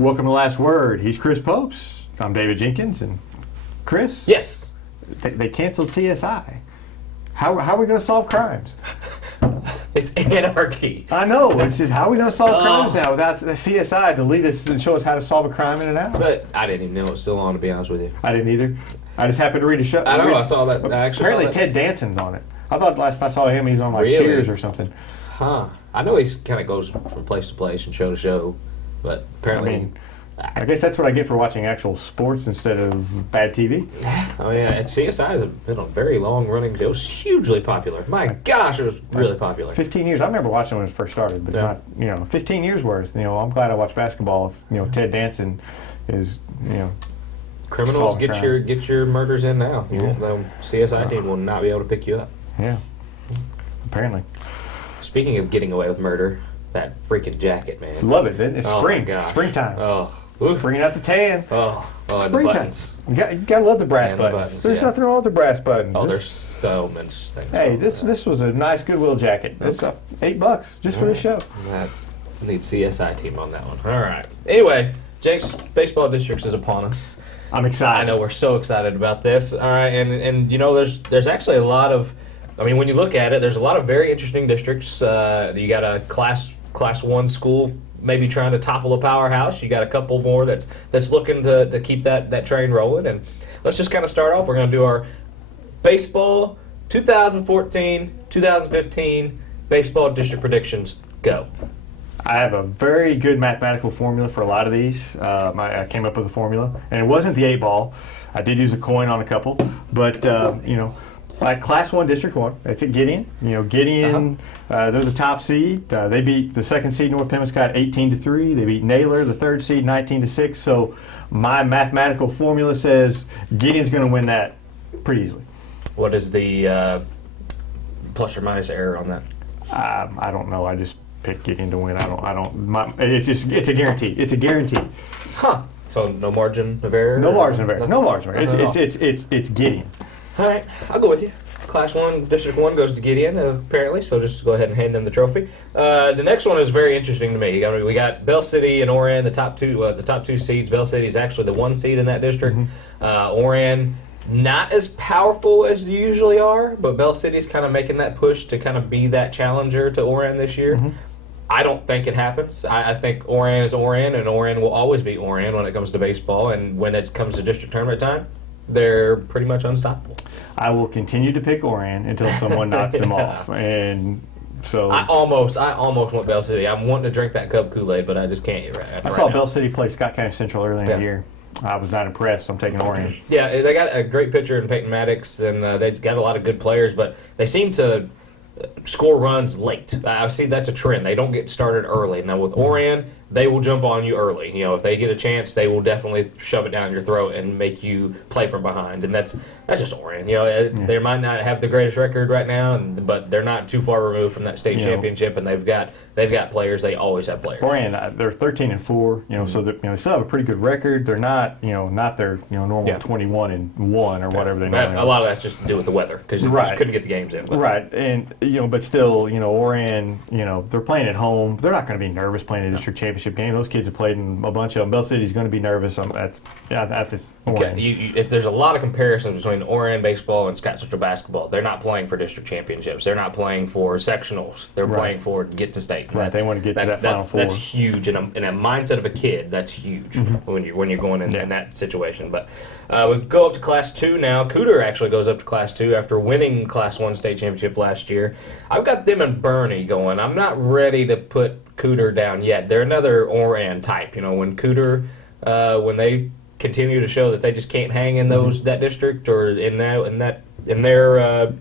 Welcome to Last Word. He's Chris Popes. I'm David Jenkins. And Chris? Yes. They canceled CSI. How are we going to solve crimes? It's anarchy. I know. It's just, how are we going to solve crimes now without the CSI to lead us and show us how to solve a crime in an hour? But I didn't even know it was still on, to be honest with you. I didn't either. I just happened to read a show. I know, I saw that. I actually Apparently saw that. Ted Danson's on it. I thought last I saw him, he's on like Really? Cheers or something. Huh. I know he kind of goes from place to place and show to show, but apparently... I guess that's what I get for watching actual sports instead of bad TV. Oh yeah, and CSI has been a very long-running show. It was hugely popular. My gosh, it was really popular. 15 years. I remember watching when it first started, but Yeah. not, 15 years worth. I'm glad I watched basketball. If, Ted Danson is, Criminals, solving get your murders in now. Yeah. The CSI team will not be able to pick you up. yeah, apparently. Speaking of getting away with murder, that freaking jacket, man. Love it. It's Oh, spring. my gosh. Springtime. Oh, oof. Bringing out the tan. Oh, and the Springtime. buttons. You gotta love the brass And the buttons. buttons, There's yeah. nothing wrong with the brass buttons. Oh, This- there's so much things. Hey, wrong with this was a nice Goodwill jacket. It's $8 just for the show. that. I need CSI team on that one. All right. Anyway, Jake's baseball districts is upon us. I'm excited. I know we're so excited about this. All right, and there's actually a lot of, when you look at it, there's a lot of very interesting districts. You got a class 1 school maybe trying to topple a powerhouse. You got a couple more that's looking to keep that train rolling. And let's just kind of start off. We're going to do our baseball 2014-2015 baseball district predictions. Go. I have a very good mathematical formula for a lot of these. I came up with a formula, and it wasn't the 8-ball. I did use a coin on a couple, but like Class 1, District 1, it's at Gideon. Gideon, they're the top seed. They beat the second seed North Pembescott 18-3. They beat Naylor, the third seed, 19-6. So my mathematical formula says Gideon's going to win that pretty easily. What is the plus or minus error on that? I don't know. I just picked Gideon to win. It's a guarantee. It's a guarantee. Huh. So no margin of error? No margin of error. No margin of error. Nothing at all. It's Gideon. All right, I'll go with you. Class 1, District 1 goes to Gideon, apparently, so just go ahead and hand them the trophy. The next one is very interesting to me. We got Bell City and Orion, the top two seeds. Bell City is actually the 1 seed in that district. Orion, not as powerful as they usually are, but Bell City's kind of making that push to kind of be that challenger to Orion this year. I don't think it happens. I think Orion is Orion, and Orion will always be Orion when it comes to baseball, and when it comes to district tournament time, they're pretty much unstoppable. I will continue to pick Orion until someone knocks them off, and so I almost want Bell City. I'm wanting to drink that Cub Kool-Aid, but I just can't. I saw Bell City play Scott County Central early in Yeah. the year. I was not impressed, so I'm taking Orion. Yeah, they got a great pitcher in Peyton Maddox, and they've got a lot of good players, but they seem to score runs late. I've seen that's a trend. They don't get started early. Now with Orion, they will jump on you early. If they get a chance, they will definitely shove it down your throat and make you play from behind. And that's just Orion. They might not have the greatest record right now, but they're not too far removed from that state championship, and they've got players. They always have players. Orion, they're 13-4. So that they still have a pretty good record. They're not not their normal 21-1 or whatever they normally A lot of that's just to do with the weather because they just couldn't get the games in. Right, and but still, Orion, they're playing at home. They're not going to be nervous playing a district championship game. Those kids have played in a bunch of them. Bell City's going to be nervous. That's Orion. There's a lot of comparisons between Orion baseball and Scott Central basketball. They're not playing for district championships. They're not playing for sectionals. They're playing for get to state. Right, they want to get to that Final Four. That's huge in a mindset of a kid. That's huge when you're going in that situation. But we go up to Class 2 now. Cooter actually goes up to Class 2 after winning Class 1 state championship last year. I've got them and Bernie going. I'm not ready to put Cooter down yet. They're another Orion type. When Cooter, when they continue to show that they just can't hang in that district or in their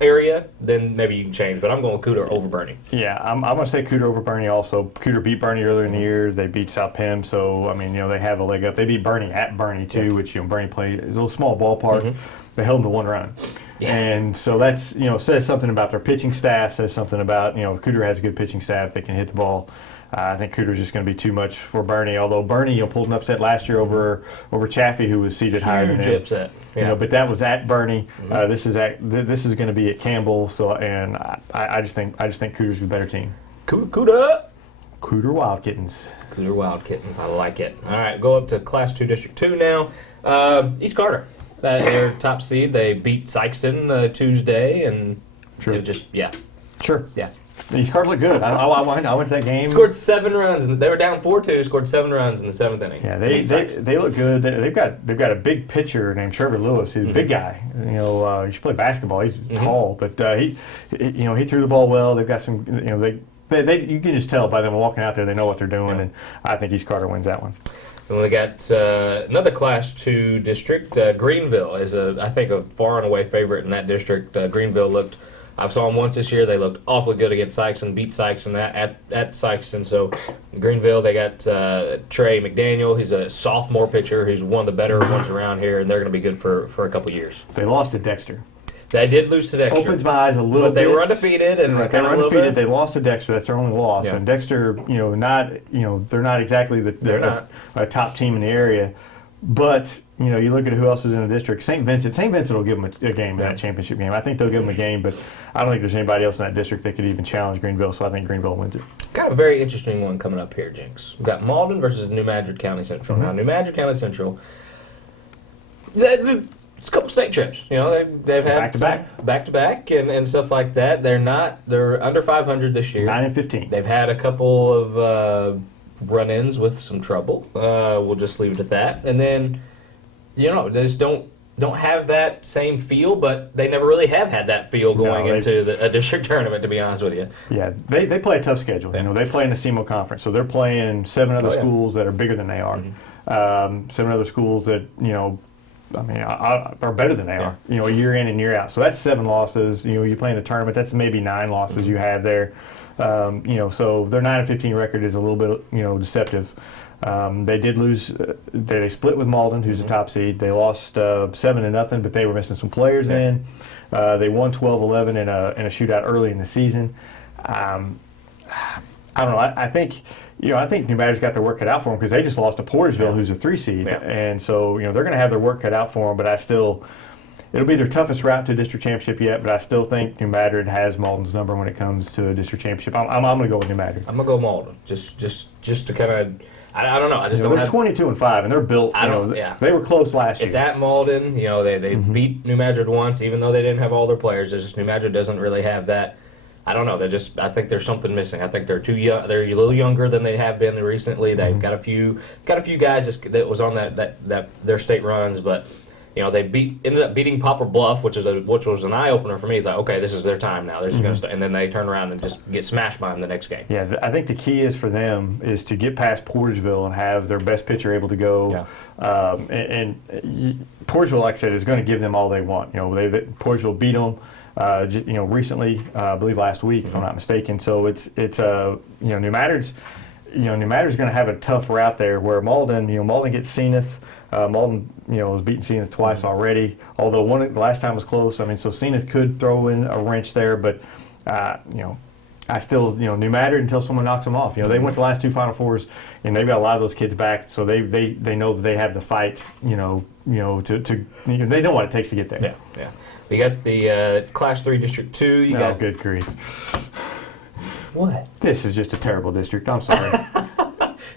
area, then maybe you can change. But I'm going with Cooter over Bernie. Yeah, I'm going to say Cooter over Bernie also. Cooter beat Bernie earlier in the year. They beat South Penn, so, they have a leg up. They beat Bernie at Bernie, too, which, Bernie played a little small ballpark. They held them to 1 run. Yeah. And so that's, says something about their pitching staff, says something about, Cooter has a good pitching staff. They can hit the ball. I think Cooter's just going to be too much for Bernie, although Bernie pulled an upset last year over Chaffee, who was seated higher than him. Huge upset. Yeah. But that was at Bernie. This is going to be at Campbell. So, and I just think Cooter's a better team. Cooter. Cooter Wild Kittens. Cooter Wild Kittens. I like it. All right, go up to Class 2, District 2 now. East Carter. Their top seed. They beat Sykeston Tuesday, and Sure. it just, yeah. Sure. Yeah. East Carter looked good. I went to that game. Scored 7 runs, and they were down 4-2, scored 7 runs in the 7th inning. Yeah, to beat Sykeston. they look good. They've got a big pitcher named Trevor Lewis, who's a big guy. You know, he should play basketball. He's tall, but he threw the ball well. They've got some. You know, they you can just tell by them walking out there, they know what they're doing, and I think East Carter wins that one. And we got another Class 2 district. Greenville is, I think, a far and away favorite in that district. Greenville looked, I saw them once this year. They looked awfully good against Sykeston, beat Sykeston at Sykeston. So Greenville, they got Trey McDaniel. He's a sophomore pitcher. He's one of the better ones around here, and they're going to be good for a couple years. They lost to Dexter. They did lose to Dexter. Opens my eyes a little but bit. they were undefeated, and Right, they were kinda a little undefeated. bit- They lost to Dexter. That's their only loss. Yeah. And Dexter, they're not exactly They're not. a top team in the area. But you look at who else is in the district. St. Vincent. St. Vincent will give them a game in that championship game. I think they'll give them a game, but I don't think there's anybody else in that district that could even challenge Greenville. So I think Greenville wins it. Got a very interesting one coming up here, Jinx. We've got Malden versus New Madrid County Central. Now, New Madrid County Central, it's a couple state trips. They've had back to back and stuff like that. They're under 500 this year. 9-15. They've had a couple of run-ins with some trouble. We'll just leave it at that. And then, they just don't have that same feel, but they never really have had that feel going into a district tournament, to be honest with you. Yeah, they play a tough schedule. They play in the SEMO conference, so they're playing 7 other schools that are bigger than they are. 7 other schools that are better than they are. A year in and year out. So that's 7 losses. You play in the tournament. That's maybe 9 losses you have there. So their 9-15 record is a little bit deceptive. They did lose. They split with Malden, who's the top seed. They lost 7-0, but they were missing some players in. They won 12-11 in a shootout early in the season. I don't know. I think New Madrid's got their work cut out for them because they just lost to Portersville, who's a 3 seed, and so they're going to have their work cut out for them. But it'll be their toughest route to a district championship yet. But I still think New Madrid has Malden's number when it comes to a district championship. I'm going to go with New Madrid. I'm going to go Malden, just to kind of. I don't know. I just don't they're have. 22-5, and they're built. They were close last year. It's at Malden. They beat New Madrid once, even though they didn't have all their players. It's just New Madrid doesn't really have that. I don't know. I think there's something missing. I think they're too young. They're a little younger than they have been recently. They've got a few guys that was on that their state runs, but they ended up beating Poplar Bluff, which was an eye opener for me. It's like, okay, this is their time now. They're just going to start, and then they turn around and just get smashed by them the next game. Yeah, I think the key is for them is to get past Portersville and have their best pitcher able to go. Yeah. And Portersville, like I said, is going to give them all they want. Portersville beat them. Recently, I believe last week, if I'm not mistaken. So it's New Madrid's. New Madrid's going to have a tough route there. Where Malden gets Zenith. Malden, has beaten Zenith twice already. Although the last time was close. So Zenith could throw in a wrench there, but I still, New Madrid until someone knocks them off. They went the last 2 Final Fours, and they've got a lot of those kids back, so they know that they have the fight. They know what it takes to get there. Yeah, yeah. You got the Class 3 District 2. Good grief. What? This is just a terrible district. I'm sorry.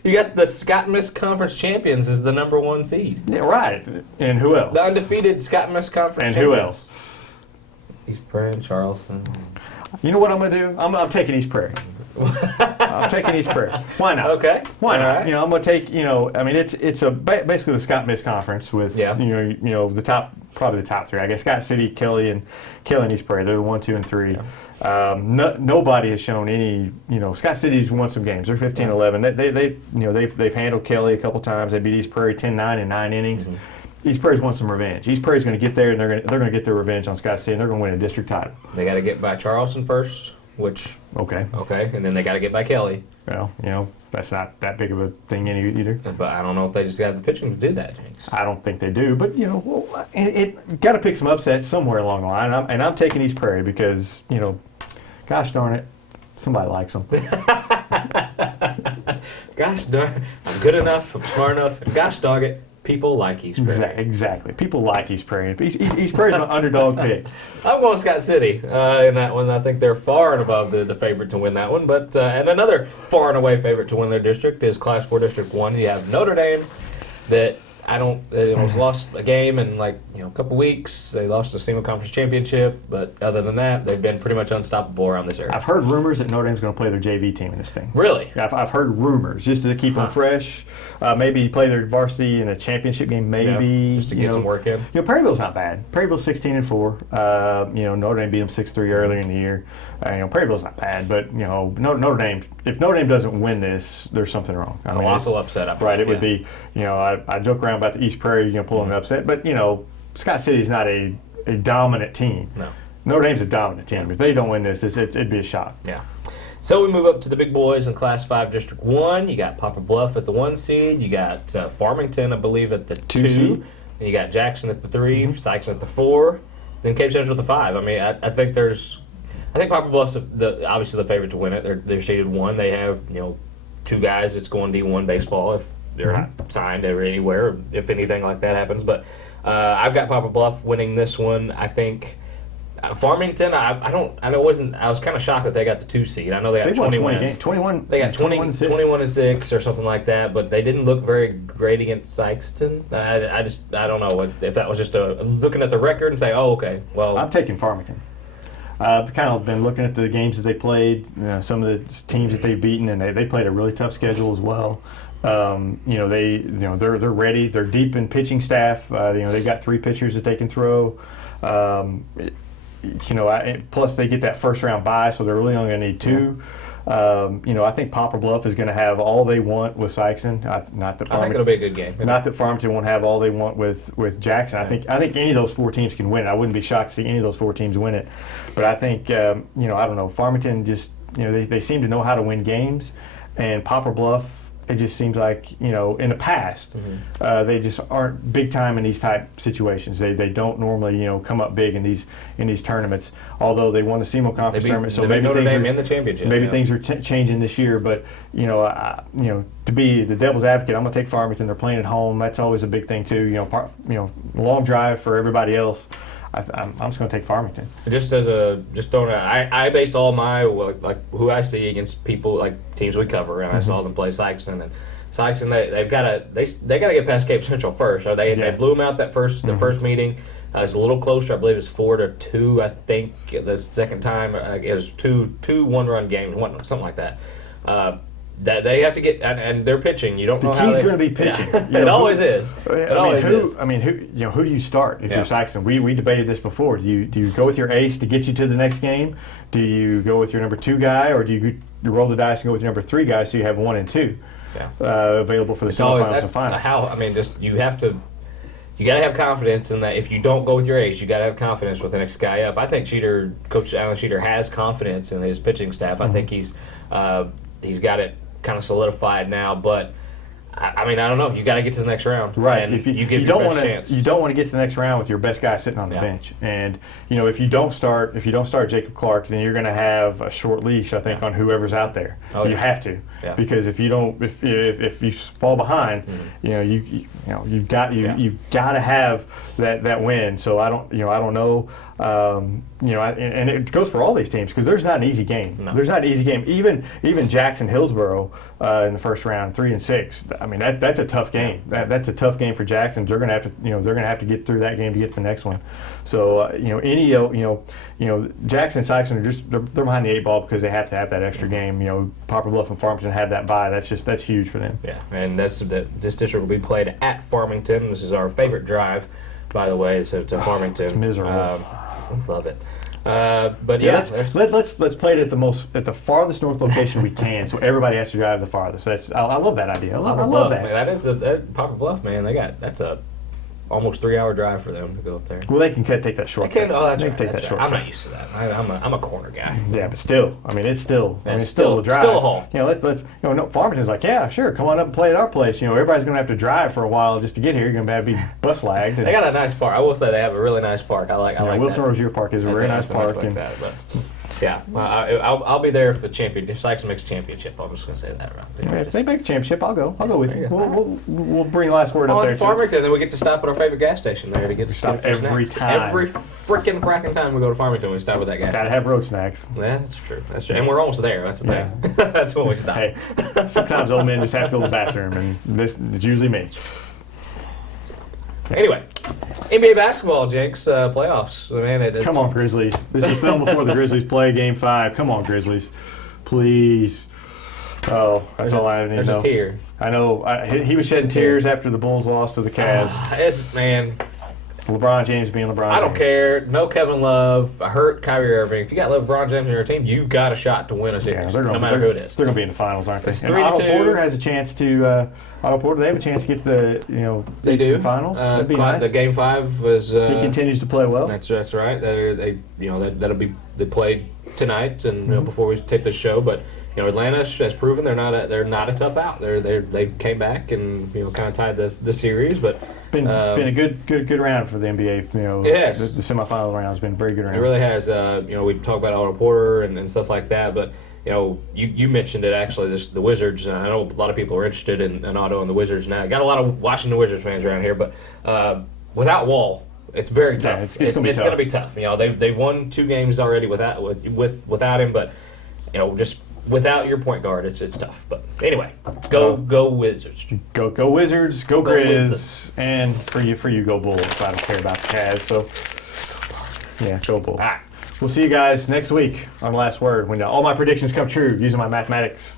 You got the Scott Miss Conference champions as the number 1 seed. Yeah, right. And who else? The undefeated Scott Miss Conference and champions. who else? East Prairie, Charleston. You know what I'm going to do? I'm taking East Prairie. I'm taking East Prairie. Why not? Okay. Why not? Right. I'm going to take. It's basically the Scott Miss Conference with the top, probably the top 3. I guess Scott City, Kelly, and East Prairie. They're the 1, 2, and 3. Yeah. Nobody has shown any. Scott City's won some games. They're 15-11. They've handled Kelly a couple times. They beat East Prairie 10-9 in 9 innings. East Prairie's won some revenge. East Prairie's going to get there, and they're going to get their revenge on Scott City, and they're going to win a district title. They got to get by Charleston first, which okay, and then they got to get by Kelly. Well, that's not that big of a thing either. But I don't know if they just got the pitching to do that, Jinx. I don't think they do, but it got to pick some upsets somewhere along the line. And I'm taking East Prairie because gosh darn it, somebody likes them. Gosh darn, I'm good enough, I'm smart enough, and gosh dog it, People like East Prairie. Exactly. People like East Prairie. East Prairie's my underdog pick. I'm going Scott City in that one. I think they're far and above the favorite to win that one. But and another far and away favorite to win their district is Class 4 District 1. You have Notre Dame that they almost lost a game in a couple weeks. They lost the SEMA Conference Championship, but other than that, they've been pretty much unstoppable around this area. I've heard rumors that Notre Dame's going to play their JV team in this thing. Really? Yeah, I've heard rumors just to keep them fresh. Maybe play their varsity in a championship game. Maybe just to get some work in. Prairieville's not bad. Prairieville's 16-4. Notre Dame beat them 6-3 earlier in the year. Prairieville's not bad, but Notre Dame. If Notre Dame doesn't win this, there's something wrong. Colossal upset. I believe, right. It would be. I joke around about the East Prairie pulling an upset, but Scott City's not a dominant team. No. Notre Dame's a dominant team. If they don't win this, it'd be a shock. Yeah. So we move up to the big boys in Class 5 District 1. You got Poplar Bluff at the 1 seed. You got Farmington, I believe, at the 2 seed. And you got Jackson at the 3, Sykes at the 4, then Cape Central at the 5. I mean, I think Poplar Bluff's obviously the favorite to win it. They're seeded 1. They have 2 guys that's going D1 baseball if they're not signed or anywhere, if anything like that happens. But I've got Poplar Bluff winning this one. I think Farmington. I was kind of shocked that they got the 2 seed. I know they got 20 wins. Games, 21. They got 21-6 or something like that. But they didn't look very great against Sykeston. I don't know if that was just looking at the record and say, oh, okay, well. I'm taking Farmington. I've kind of been looking at the games that they played, some of the teams that they've beaten, and they played a really tough schedule as well. They're ready. They're deep in pitching staff. They've got 3 pitchers that they can throw. Plus they get that first round bye, so they're really only going to need 2. I think Poplar Bluff is going to have all they want with Sykeston. Not that I think it'll be a good game. Not that Farmington won't have all they want with Jackson. I think any of those 4 teams can win. I wouldn't be shocked to see any of those 4 teams win it. But I think I don't know. Farmington just they seem to know how to win games, and Poplar Bluff. It just seems like, in the past, they just aren't big time in these type situations. They don't normally, come up big in these tournaments. Although they won the SEMO Conference tournament, so maybe Notre things Dame are in the championship. Maybe things are changing this year. But to be the devil's advocate, I'm going to take Farmington. They're playing at home. That's always a big thing too. Long drive for everybody else. I'm just going to take Farmington. I base all my who I see against people like teams we cover, and I saw them play Sykeston, and Sykeston they got to get past Cape Central first. Or they blew them out the first meeting. It's a little closer. I believe it's 4-2. I think the second time it was two 1-run games, something like that. That they have to get, and they're pitching. You don't know how the key's going to be pitching. Yeah. It always is. Who do you start if you're Sykeston? We debated this before. Do you go with your ace to get you to the next game? Do you go with your number 2 guy, or do you roll the dice and go with your number 3 guy so you have 1 and 2 available for the semifinals and finals? You got to have confidence in that. If you don't go with your ace, you got to have confidence with the next guy up. I think Coach Alan Sheeter has confidence in his pitching staff. I think he's got it kind of solidified now, but I don't know. You got to get to the next round, right? And if you don't want to get to the next round with your best guy sitting on the bench, and if you don't start Jacob Clark, then you're going to have a short leash, I think, on whoever's out there. You have to, because if you don't, if you fall behind, you've got to have that win. So I don't know. And it goes for all these teams because there's not an easy game. No. There's not an easy game. Even Jackson Hillsboro in the first round, 3-6. I mean that's a tough game. That's a tough game for Jackson. They're going to have to get through that game to get to the next one. So Jackson and Sykeston they're behind the 8 ball because they have to have that extra game. Poplar Bluff and Farmington have that bye. That's huge for them. Yeah, and this district will be played at Farmington. This is our favorite drive, by the way, to Farmington. It's miserable. I love it. But let's play it at the farthest north location we can, so everybody has to drive the farthest. I love that idea. I love that. Man, that Poplar Bluff, man. That's a almost 3-hour drive for them to go up there. Well, they can take that shortcut. That's right. I'm not used to that. I'm a corner guy. Yeah, but still, it's still a drive. Still a haul. Farmington's like, yeah, sure, come on up and play at our place. Everybody's going to have to drive for a while just to get here. You're going to have to be bus lagged. They got a nice park. I will say they have a really nice park. I like Wilson that. Rozier Park is a very nice park. Yeah, well, I'll be there if if Sykes makes championship. I'm just gonna say that right. Yeah, if they make the championship, I'll go. I'll go with There you. you go. We'll bring the last word up Oh, there in too. Farmington, then we get to stop at our favorite gas station there to get stop get a few every snacks. time. Every frickin' time we go to Farmington, we stop at that gas Gotta station. have road snacks. Yeah, that's true. That's true. And we're almost there. That's the thing. That's when we stop. Hey, sometimes old men just have to go to the bathroom, and this is usually me. Anyway, NBA basketball, Jinx, playoffs. Man, Come on, Grizzlies. This is filmed before the Grizzlies play Game 5. Come on, Grizzlies. Please. Oh, that's all I need to There's know. a tear. I know. He was shedding tears after the Bulls lost to the Cavs. Man, LeBron James being LeBron James. I don't care. No Kevin Love. I hurt Kyrie Irving. If you got LeBron James on your team, you've got a shot to win a Yeah, series, they're no gonna, matter who it is. They're going to be in the finals, aren't they? It's And 3-2. Otto Porter has a chance to. Otto Porter, they have a chance to get to the They Eastern do. finals. That'd be nice. The Game 5 was. He continues to play well. That's right. That'll be they played tonight, and before we tape this show, but. Atlanta has proven they're not a tough out. They came back and kind of tied the series, but Been a good round for the NBA. It has. The semifinal round has been a very good round. it really has. We talk about Otto Porter and stuff like that, but you mentioned it actually. The Wizards. I know a lot of people are interested in Otto and the Wizards now. Got a lot of Washington Wizards fans around here, but without Wall, it's very tough. It's going to be tough. They've won 2 games already without him, but just. Without your point guard, it's tough. But anyway, go Wizards. Go Wizards. Go Grizz. Wizards. And for you, go Bulls. I don't care about the Cavs. So yeah, go Bulls. All right. We'll see you guys next week on Last Word when all my predictions come true using my mathematics.